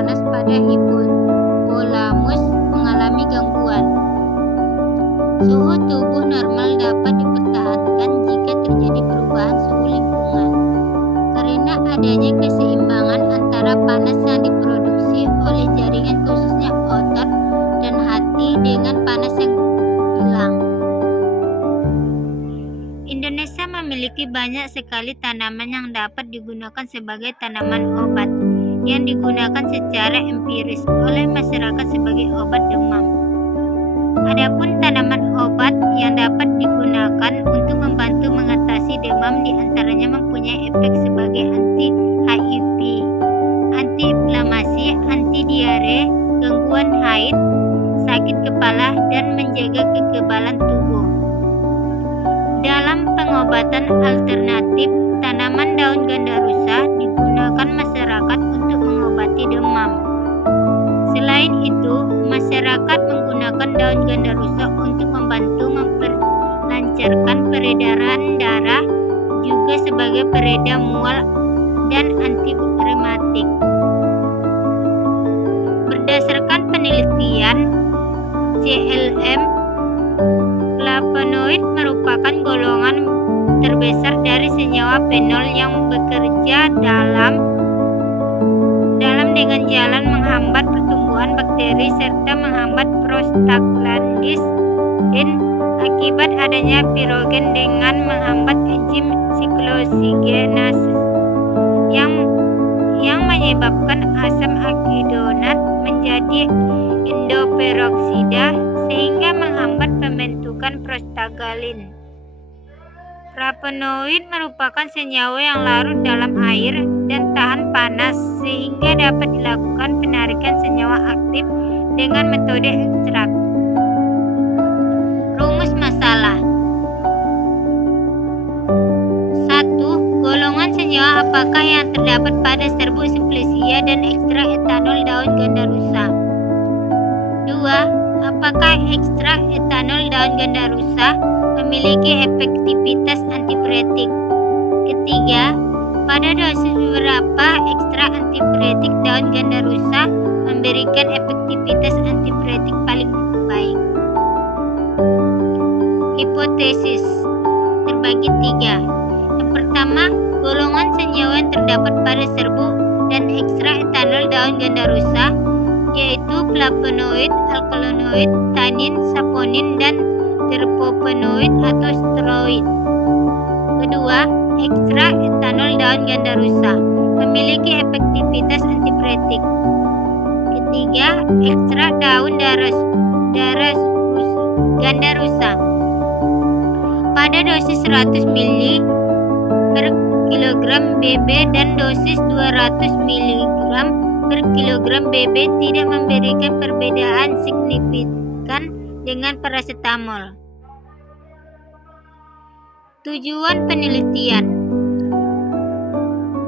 panas pada hipotalamus mengalami gangguan. Suhu tubuh normal dapat dipertahankan jika terjadi perubahan suhu lingkungan. Karena adanya keseimbangan antara panas yang diproduksi oleh jaringan khususnya otot dan hati dengan panas yang hilang. Indonesia memiliki banyak sekali tanaman yang dapat digunakan sebagai tanaman obat yang digunakan secara empiris oleh masyarakat sebagai obat demam. Adapun tanaman obat yang dapat digunakan untuk membantu mengatasi demam diantaranya mempunyai efek sebagai anti-HIV, anti-inflamasi, anti-diare, gangguan haid, sakit kepala, dan menjaga kekebalan tubuh. Dalam pengobatan alternatif, tanaman daun gandarusa digunakan masyarakat untuk mengobati demam. Selain itu, masyarakat menggunakan daun gandarusa untuk membantu memperlancarkan peredaran darah, juga sebagai pereda mual dan anti rematik. Berdasarkan penelitian CLM, flavonoid merupakan golongan terbesar dari senyawa fenol yang bekerja dalam dengan jalan menghambat pertumbuhan bakteri serta menghambat prostaglandin akibat adanya pirogen dengan menghambat enzim siklosigenase yang menyebabkan asam akidonat menjadi endoperoksida sehingga menghambat pembentukan prostaglandin. Flavonoid merupakan senyawa yang larut dalam air dan tahan panas sehingga dapat dilakukan penarikan senyawa aktif dengan metode ekstrak. Rumus masalah. 1. Golongan senyawa apakah yang terdapat pada serbuk simplesia dan ekstrak etanol daun gandarusa? 2. Apakah ekstrak etanol daun gandarusa memiliki efektivitas antipiretik? Ketiga, pada dosis berapa ekstrak antipiretik daun gandarusa memberikan efektivitas antipiretik paling baik? Hipotesis terbagi 3. Yang pertama, golongan senyawa yang terdapat pada serbuk dan ekstrak etanol daun gandarusa yaitu flavonoid, alkaloid, tanin, saponin, dan terpenoid atau steroid. Kedua, ekstrak etanol daun gandarusa memiliki efektivitas antipiretik. Ketiga, ekstrak daun gandarusa pada dosis 100 ml per kilogram BB dan dosis 200 mg per kilogram BB tidak memberikan perbedaan signifikan dengan paracetamol. Tujuan penelitian.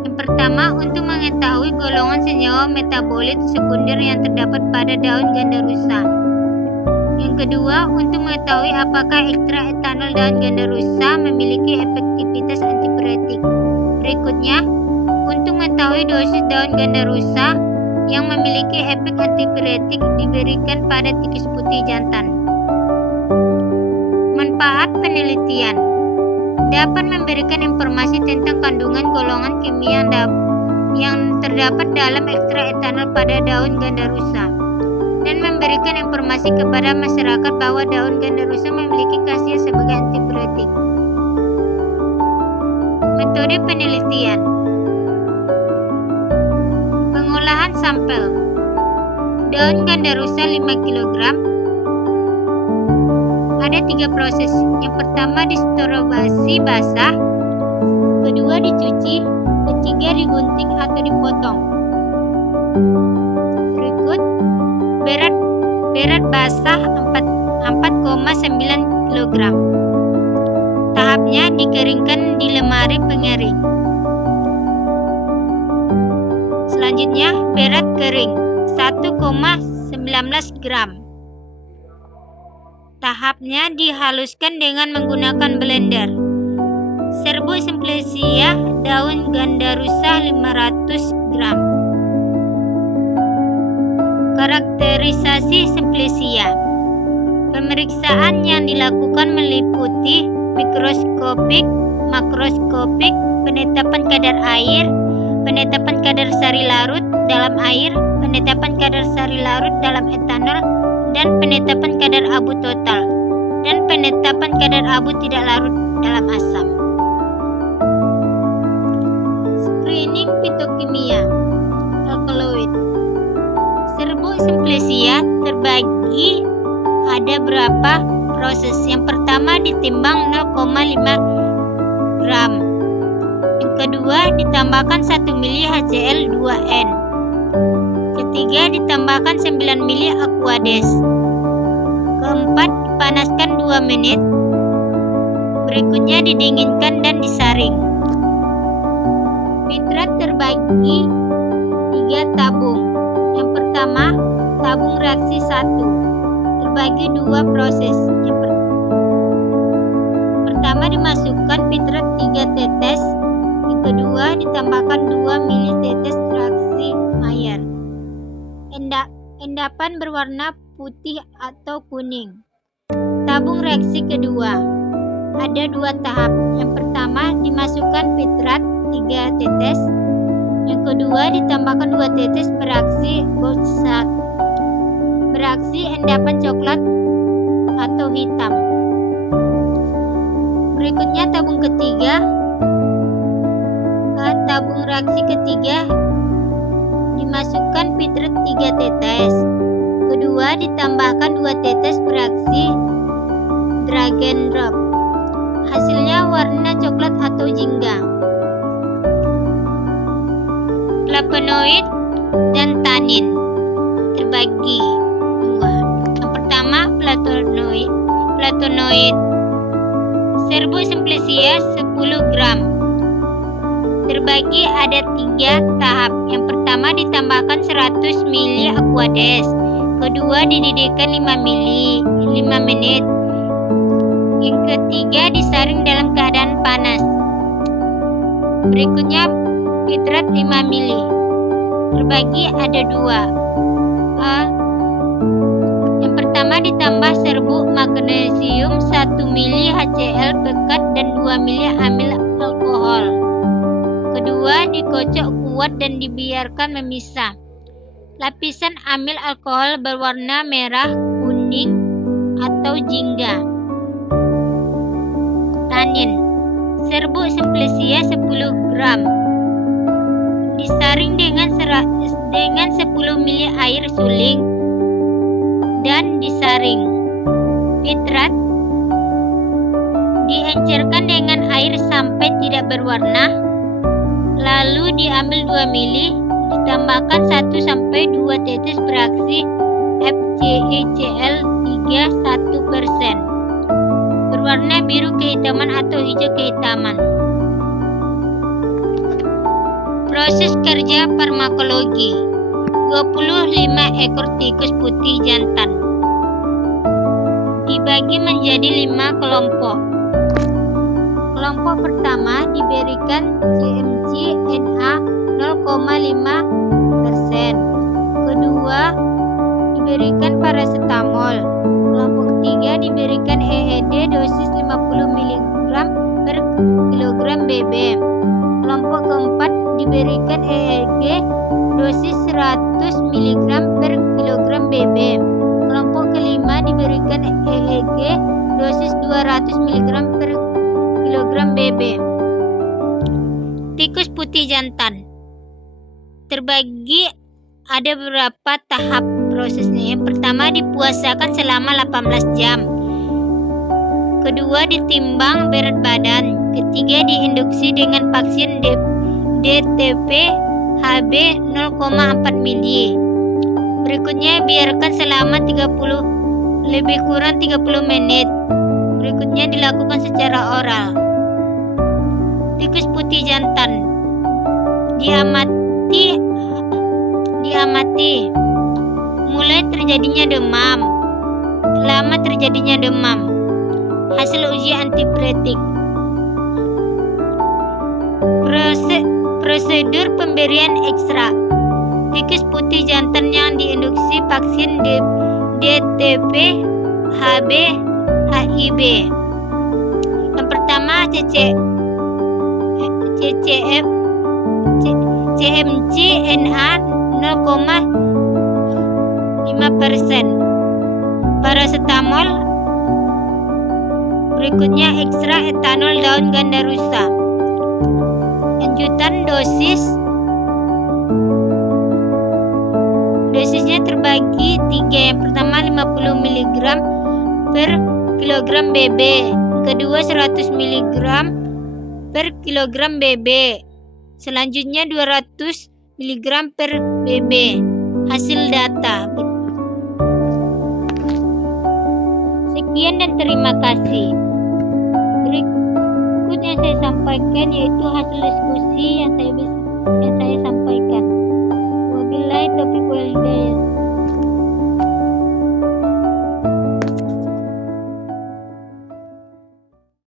Yang pertama, untuk mengetahui golongan senyawa metabolit sekunder yang terdapat pada daun gandarusa. Yang kedua, untuk mengetahui apakah ekstrak etanol daun gandarusa memiliki efektivitas antipiretik. Berikutnya, untuk mengetahui dosis daun gandarusa yang memiliki efek antipiretik diberikan pada tikus putih jantan. Manfaat penelitian dapat memberikan informasi tentang kandungan golongan kimia yang terdapat dalam ekstrak etanol pada daun gandarusa dan memberikan informasi kepada masyarakat bahwa daun gandarusa memiliki khasiat sebagai antipiretik. Metode penelitian. Pengolahan sampel. Daun gandarusa 5 kg. Ada 3 proses. Yang pertama disterobasi basah, kedua dicuci, ketiga digunting atau dipotong. Berikut berat basah 4,9 kg. Tahapnya dikeringkan di lemari pengering. Selanjutnya berat kering 1,19 gram. Tahapnya dihaluskan dengan menggunakan blender. Serbuk simplesia daun gandarusa 500 gram. Karakterisasi simplesia. Pemeriksaan yang dilakukan meliputi mikroskopik, makroskopik, penetapan kadar air, penetapan kadar sari larut dalam air, penetapan kadar sari larut dalam etanol, dan penetapan kadar abu total, dan penetapan kadar abu tidak larut dalam asam. Screening fitokimia alkaloid. Serbuk simplesia terbagi ada berapa proses. Yang pertama ditimbang 0,5 gram. Yang kedua ditambahkan 1 mili HCl2n. Ketiga ditambahkan 9 mili Aquades. Keempat dipanaskan 2 menit. Berikutnya didinginkan dan disaring. Fitrat terbagi 3 tabung. Yang pertama tabung reaksi 1 terbagi 2 proses. Yang pertama dimasukkan fitrat 3 tetes. Yang kedua ditambahkan 2 mili tetes reaksi Mayer. Endapan berwarna putih atau kuning. Tabung reaksi kedua ada 2 tahap. Yang pertama dimasukkan fitrat 3 tetes. Yang kedua ditambahkan 2 tetes bereaksi Bouchard. Bereaksi endapan coklat atau hitam. Berikutnya tabung ketiga. Tabung reaksi ketiga dimasukkan fitrat 3 tetes. Kedua ditambahkan 2 tetes bereaksi Dragon Drop. Hasilnya warna coklat atau jingga. Flavonoid dan tanin terbagi 2. Yang pertama flavonoid. Serbuk simplesia 10 gram. Terbagi ada 3 tahap. Yang pertama ditambahkan 100 mili Aquades. Kedua dididihkan 5 menit. Yang ketiga disaring dalam keadaan panas. Berikutnya fitrat 5 mili. Terbagi ada 2. Yang pertama ditambah serbuk magnesium 1 mili HCl pekat dan 2 mili amil alkohol. Kedua dikocok kuat dan dibiarkan memisah. Lapisan amil alkohol berwarna merah, kuning, atau jingga. Tanin. Serbuk simplesia 10 gram. Disaring dengan 10 mili air suling dan disaring. Fitrat diencerkan dengan air sampai tidak berwarna. Lalu diambil 2 mili, ditambahkan 1-2 tetes bereaksi FCECl3 1%. Berwarna biru kehitaman atau hijau kehitaman. Proses kerja farmakologi. 25 ekor tikus putih jantan dibagi menjadi 5 kelompok. Kelompok pertama diberikan CMC-NA 0,5%. Kedua diberikan paracetamol. Kelompok ketiga diberikan EED dosis 50 mg per kilogram BB. Kelompok keempat diberikan EEG dosis 100 mg per kilogram BB. Kelompok kelima diberikan EEG dosis 200 mg per kilogram BB. Tikus putih jantan terbagi ada beberapa tahap prosesnya. Yang pertama dipuasakan selama 18 jam. Kedua ditimbang berat badan. Ketiga diinduksi dengan vaksin DTP HB 0,4 mili. Berikutnya biarkan selama 30 lebih kurang 30 menit. Berikutnya dilakukan secara oral. Tikus putih jantan diamati mulai terjadinya demam. Lama terjadinya demam. Hasil uji antipiretik. Prosedur pemberian ekstra. Tikus putih jantan yang diinduksi vaksin DTP, HB, HIV. Yang pertama CMC NA 0,5%. Paracetamol. Berikutnya ekstra etanol daun ganda rusa. Lanjutan dosisnya terbagi 3. Yang pertama 50 mg per kilogram BB, kedua 100 mg per kilogram BB, selanjutnya 200 mg per BB. Hasil data. Sekian dan terima kasih. Berikut yang saya sampaikan yaitu hasil diskusi yang saya sampaikan. Wabillahi taufiq wal